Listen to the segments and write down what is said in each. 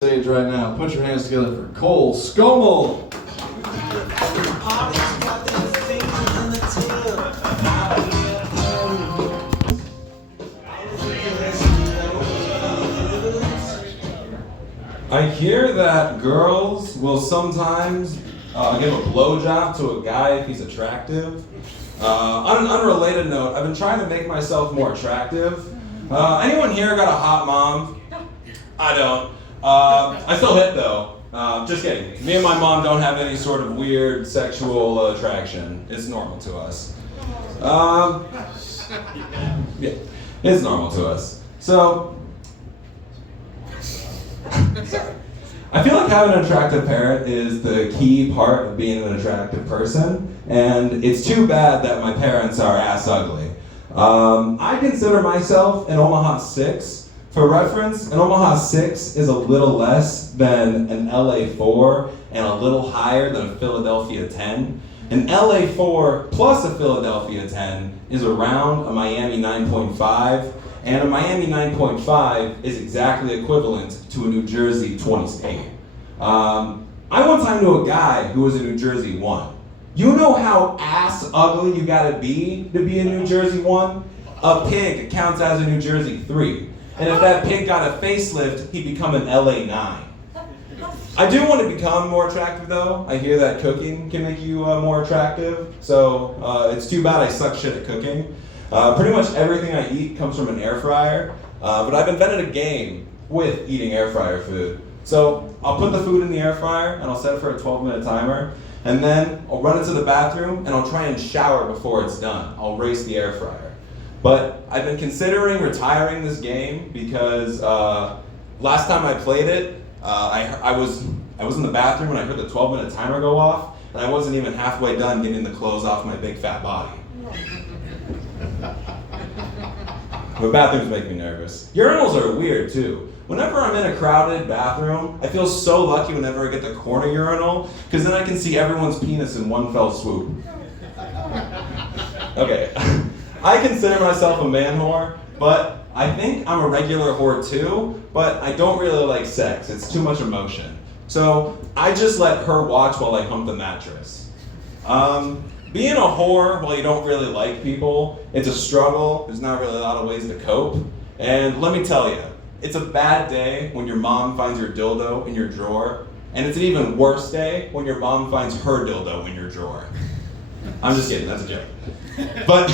Stage right now. Put your hands together for Cole Scommel. I hear that girls will sometimes give a blowjob to a guy if he's attractive. On an unrelated note, I've been trying to make myself more attractive. Anyone here got a hot mom? I don't. I still hit though. Just kidding. Me and my mom don't have any sort of weird sexual attraction. It's normal to us. Yeah, it's normal to us. So, I feel like having an attractive parent is the key part of being an attractive person, and it's too bad that my parents are ass ugly. I consider myself an Omaha 6. For reference, an Omaha 6 is a little less than an LA 4 and a little higher than a Philadelphia 10. An LA 4 plus a Philadelphia 10 is around a Miami 9.5, and a Miami 9.5 is exactly equivalent to a New Jersey 28. I one time knew a guy who was a New Jersey 1. You know how ass ugly you gotta be to be a New Jersey 1? A pig counts as a New Jersey 3. And if that pig got a facelift, he'd become an LA 9. I do want to become more attractive though. I hear that cooking can make you more attractive. So it's too bad I suck shit at cooking. Pretty much everything I eat comes from an air fryer. But I've invented a game with eating air fryer food. So I'll put the food in the air fryer and I'll set it for a 12-minute timer. And then I'll run into the bathroom and I'll try and shower before it's done. I'll race the air fryer. But I've been considering retiring this game because last time I played it, I was in the bathroom and I heard the 12-minute timer go off, and I wasn't even halfway done getting the clothes off my big fat body. But bathrooms make me nervous. Urinals are weird too. Whenever I'm in a crowded bathroom, I feel so lucky whenever I get the corner urinal, because then I can see everyone's penis in one fell swoop. Okay. I consider myself a man whore, but I think I'm a regular whore too, but I don't really like sex. It's too much emotion. So I just let her watch while I hump the mattress. Being a whore while you don't really like people, it's a struggle. There's not really a lot of ways to cope. And let me tell you, it's a bad day when your mom finds your dildo in your drawer, and it's an even worse day when your mom finds her dildo in your drawer. I'm just kidding, that's a joke. But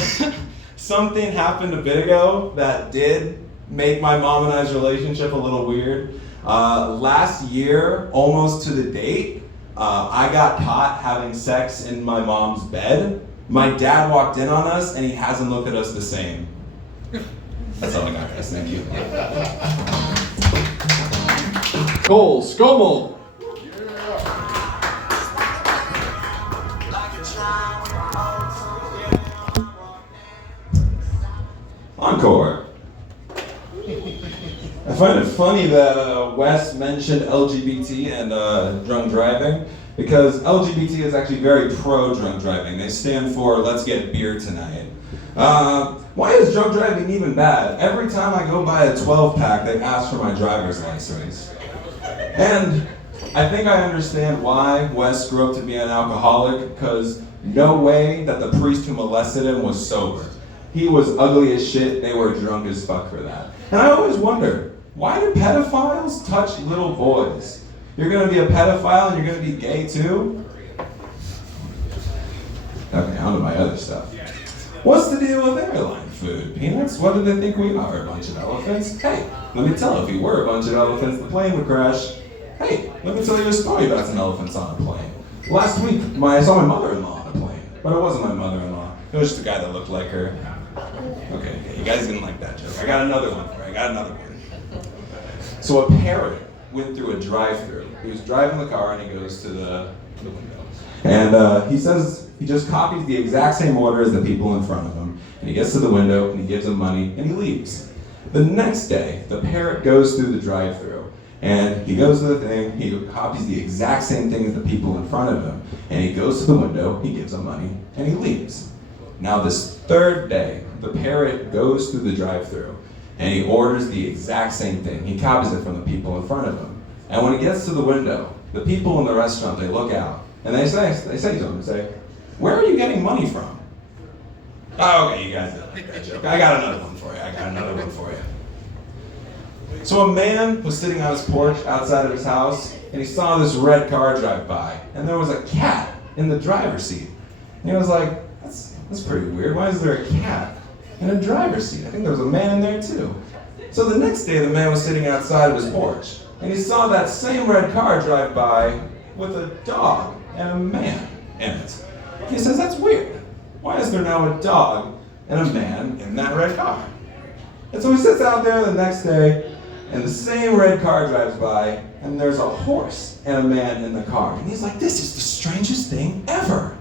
something happened a bit ago that did make my mom and I's relationship a little weird. Last year, almost to the date, I got caught having sex in my mom's bed. My dad walked in on us and he hasn't looked at us the same. That's all I got, guys. Thank you. Cole Scommel. Encore. I find it funny that Wes mentioned LGBT and drunk driving, because LGBT is actually very pro drunk driving. They stand for let's get beer tonight. Why is drunk driving even bad? Every time I go buy a 12-pack, they ask for my driver's license. And I think I understand why Wes grew up to be an alcoholic, because no way that the priest who molested him was sober. He was ugly as shit, they were drunk as fuck for that. And I always wonder, why do pedophiles touch little boys? You're gonna be a pedophile and you're gonna be gay too? Okay, on to my other stuff. What's the deal with airline food? Peanuts? What do they think we are, a bunch of elephants? Hey, let me tell you, if we were a bunch of elephants, the plane would crash. Hey, let me tell you a story about some elephants on a plane. Last week, I saw my mother-in-law on a plane, but it wasn't my mother-in-law. It was just a guy that looked like her. Okay, you guys didn't like that joke. I got another one for you. So a parrot went through a drive-thru. He was driving the car and he goes to the window. And he says he just copies the exact same order as the people in front of him. And he gets to the window and he gives them money and he leaves. The next day, the parrot goes through the drive-thru. And he goes to the thing, he copies the exact same thing as the people in front of him. And he goes to the window, he gives them money, and he leaves. Now this third day, the parrot goes through the drive-thru and he orders the exact same thing. He copies it from the people in front of him. And when he gets to the window, the people in the restaurant, they look out, and they say to him, "Where are you getting money from?" Oh, okay, you guys didn't like that joke. I got another one for you. So a man was sitting on his porch outside of his house, and he saw this red car drive by, and there was a cat in the driver's seat. And he was like, that's pretty weird. Why is there a cat in a driver's seat? I think there was a man in there too. So the next day, the man was sitting outside of his porch, and he saw that same red car drive by with a dog and a man in it. He says, that's weird. Why is there now a dog and a man in that red car? And so he sits out there the next day, and the same red car drives by, and there's a horse and a man in the car. And he's like, this is the strangest thing ever.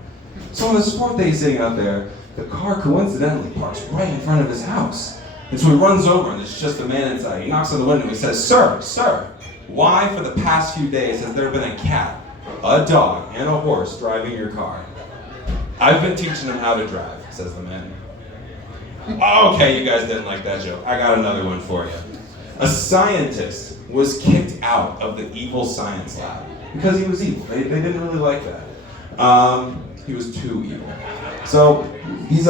So on this fourth day he's sitting out there, the car coincidentally parks right in front of his house. And so he runs over, and there's just a man inside. He knocks on the window and he says, Sir, why for the past few days has there been a cat, a dog, and a horse driving your car? I've been teaching them how to drive, says the man. Okay, you guys didn't like that joke. I got another one for you. A scientist was kicked out of the evil science lab because he was evil. They didn't really like that. He was too evil. So these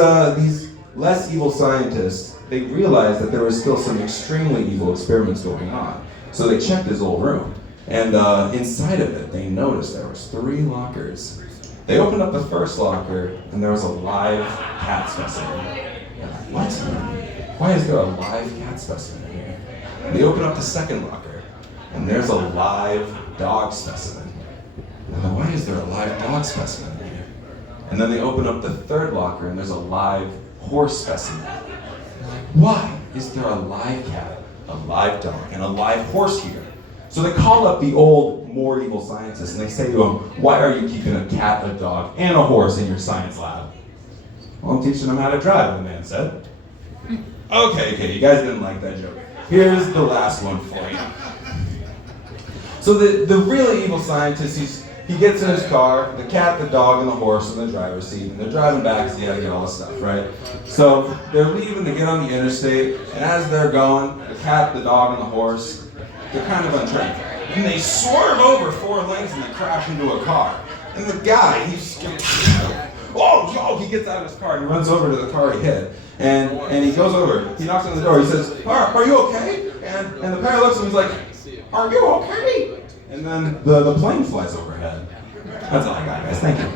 less evil scientists, they realized that there was still some extremely evil experiments going on. So they checked his old room, and inside of it, they noticed there was 3 lockers. They opened up the first locker, and there was a live cat specimen. They're like, what? Why is there a live cat specimen here? They open up the second locker, and there's a live dog specimen. And then why is there a live dog specimen here? And then they open up the third locker, and there's a live horse specimen. They're like, why is there a live cat, a live dog, and a live horse here? So they call up the old, more evil scientists, and they say to him, why are you keeping a cat, a dog, and a horse in your science lab? Well, I'm teaching them how to drive, the man said. Okay, you guys didn't like that joke. Here's the last one for you. So the really evil scientist, he gets in his car, the cat, the dog, and the horse in the driver's seat, and they're driving back because he had to get all the stuff, right? So they're leaving to get on the interstate, and as they're going, the cat, the dog, and the horse, they're kind of untrained. And they swerve over 4 lanes and they crash into a car. And the guy, he's he gets out of his car and he runs over to the car he hit. And he goes over, he knocks on the door, he says, are you okay? And the parent looks at him, he's like, are you okay? And then the plane flies overhead. That's all I got, guys. Thank you.